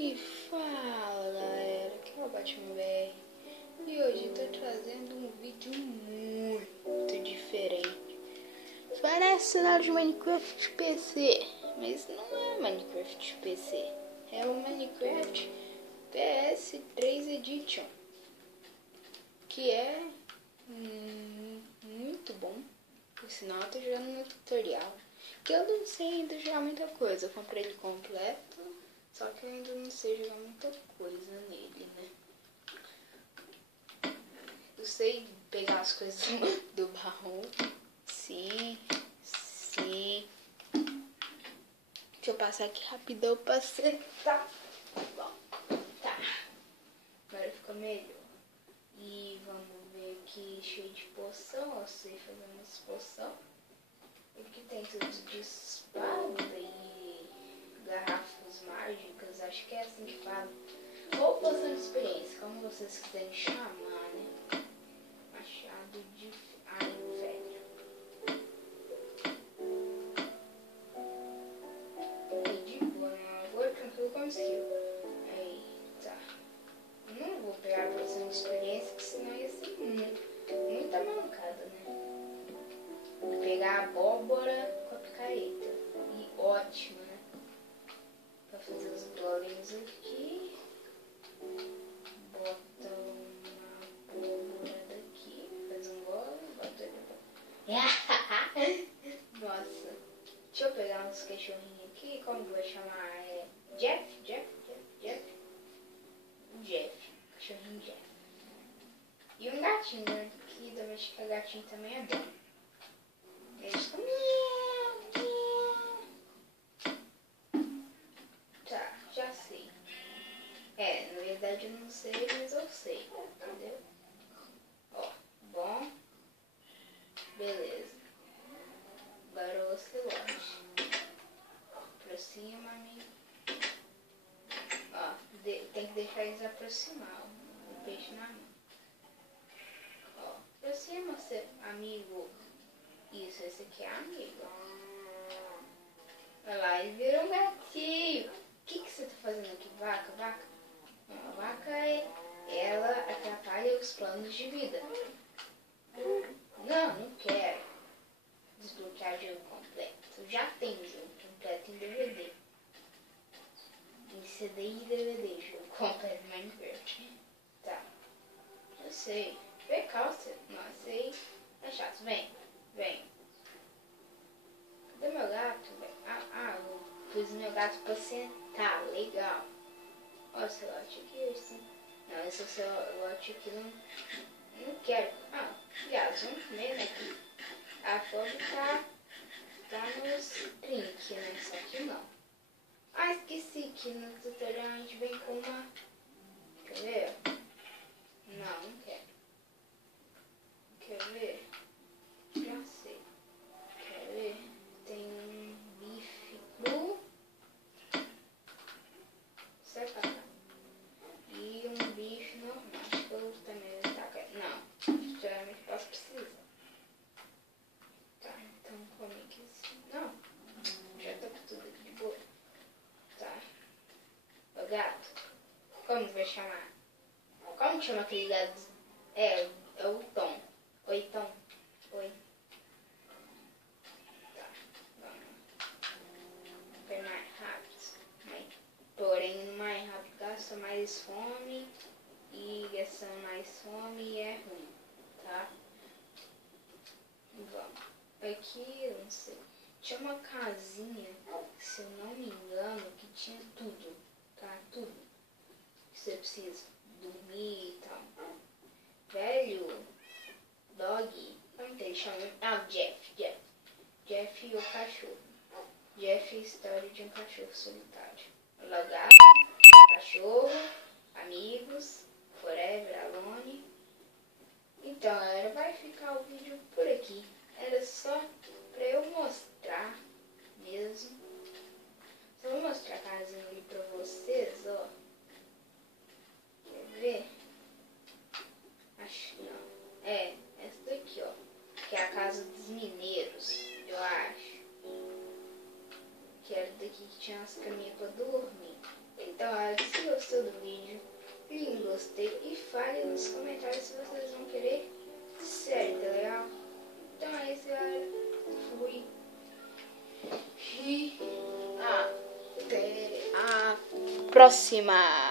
E fala galera, aqui é o Batman BR e hoje eu tô trazendo um vídeo muito diferente. Parece cenário de Minecraft PC, mas não é Minecraft PC, é o Minecraft PS3 Edition, que é muito bom. Por sinal, eu tô jogando no tutorial, que eu não sei ainda jogar muita coisa. Eu comprei ele completo, só que eu ainda não sei jogar muita coisa nele, né? Eu sei pegar as coisas do baú. Sim. Deixa eu passar aqui rapidão pra acertar. Bom, tá. Agora fica melhor. E vamos ver aqui, cheio de poção. Eu sei fazer umas poção. Aqui tem tudo de espada e garrafas mágicas, acho que é assim que fala. Ou poção de experiência, como vocês quiserem chamar, né? Machado de... Ai, velho. Fiquei de boa, né? Agora tranquilo como skill. Aí, tá. Não vou pegar a poção de experiência, porque senão ia ser muita mancada, né? Vou pegar a abóbora com a picareta. E ótimo, né? Pra fazer os golems aqui. Bota uma abóbora daqui. Faz um golem. Bota ele. Nossa. Deixa eu pegar uns cachorrinhos aqui. Como que vai chamar? Jeff. Cachorrinho Jeff. E um gatinho, né? Que domesticar gatinho também é bom. Eles estão... Tá, já sei. Na verdade eu não sei, mas eu sei. Entendeu? Ó, bom. Beleza. Agora você longe. Aproxima, amigo. Ó, tem que deixar eles aproximar. O peixe na mão. Ó, aproxima, você, amigo. Isso, esse aqui é amigo. Olha lá, ele virou um gatinho. O que você tá fazendo aqui? Vaca? A vaca, ela atrapalha os planos de vida. Não quero desbloquear o jogo completo. Já tem o jogo completo em DVD. Em CD e DVD, jogo completo em Minecraft. Tá. Eu sei. Precaução. Não sei. É chato. Vem. Cadê meu gato? Eu pus meu gato pra sentar. Legal. Ó, esse lote aqui, assim. Não, esse lote aqui não quero. Aliás, vamos comer, né? A fome tá nos trinques, né? Só que não. Esqueci que no tutorial a gente vem com uma... Quer ver? Não quero. Quer ver? Já sei. Quer ver? Tem um bife cru. Separa. E um bife normal. Acho que eu também vou tacar. Não. Geralmente posso precisar. Tá, então come aqui assim. Não. Já tô com tudo aqui de boa. Tá. O gato. Como vai chamar? Como chama aquele gato? É o Tom. Oi, Tom. Oi. Tá. Vamos. Foi mais rápido. Porém, mais rápido gasta mais fome. E gastando mais fome é ruim. Tá? Vamos. Aqui, eu não sei. Tinha uma casinha, se eu não me engano, que tinha tudo. Tá? Tudo. Que você precisa dormir e tal. Velho. Dog. Como que ele chama? Jeff e o cachorro. Jeff, história de um cachorro solitário. Gato, cachorro, amigos, forever alone. Então, galera, vai ficar o vídeo por aqui. Era só pra eu mostrar mesmo. Só vou mostrar a casinha ali pra vocês, ó. Quer ver? Acho que não. Essa daqui, ó. Que é a casa dos mineiros, eu acho. Que era daqui que tinha as caminhas Fale nos comentários se vocês vão querer série, tá legal? Então é isso, galera. Fui. E até a próxima.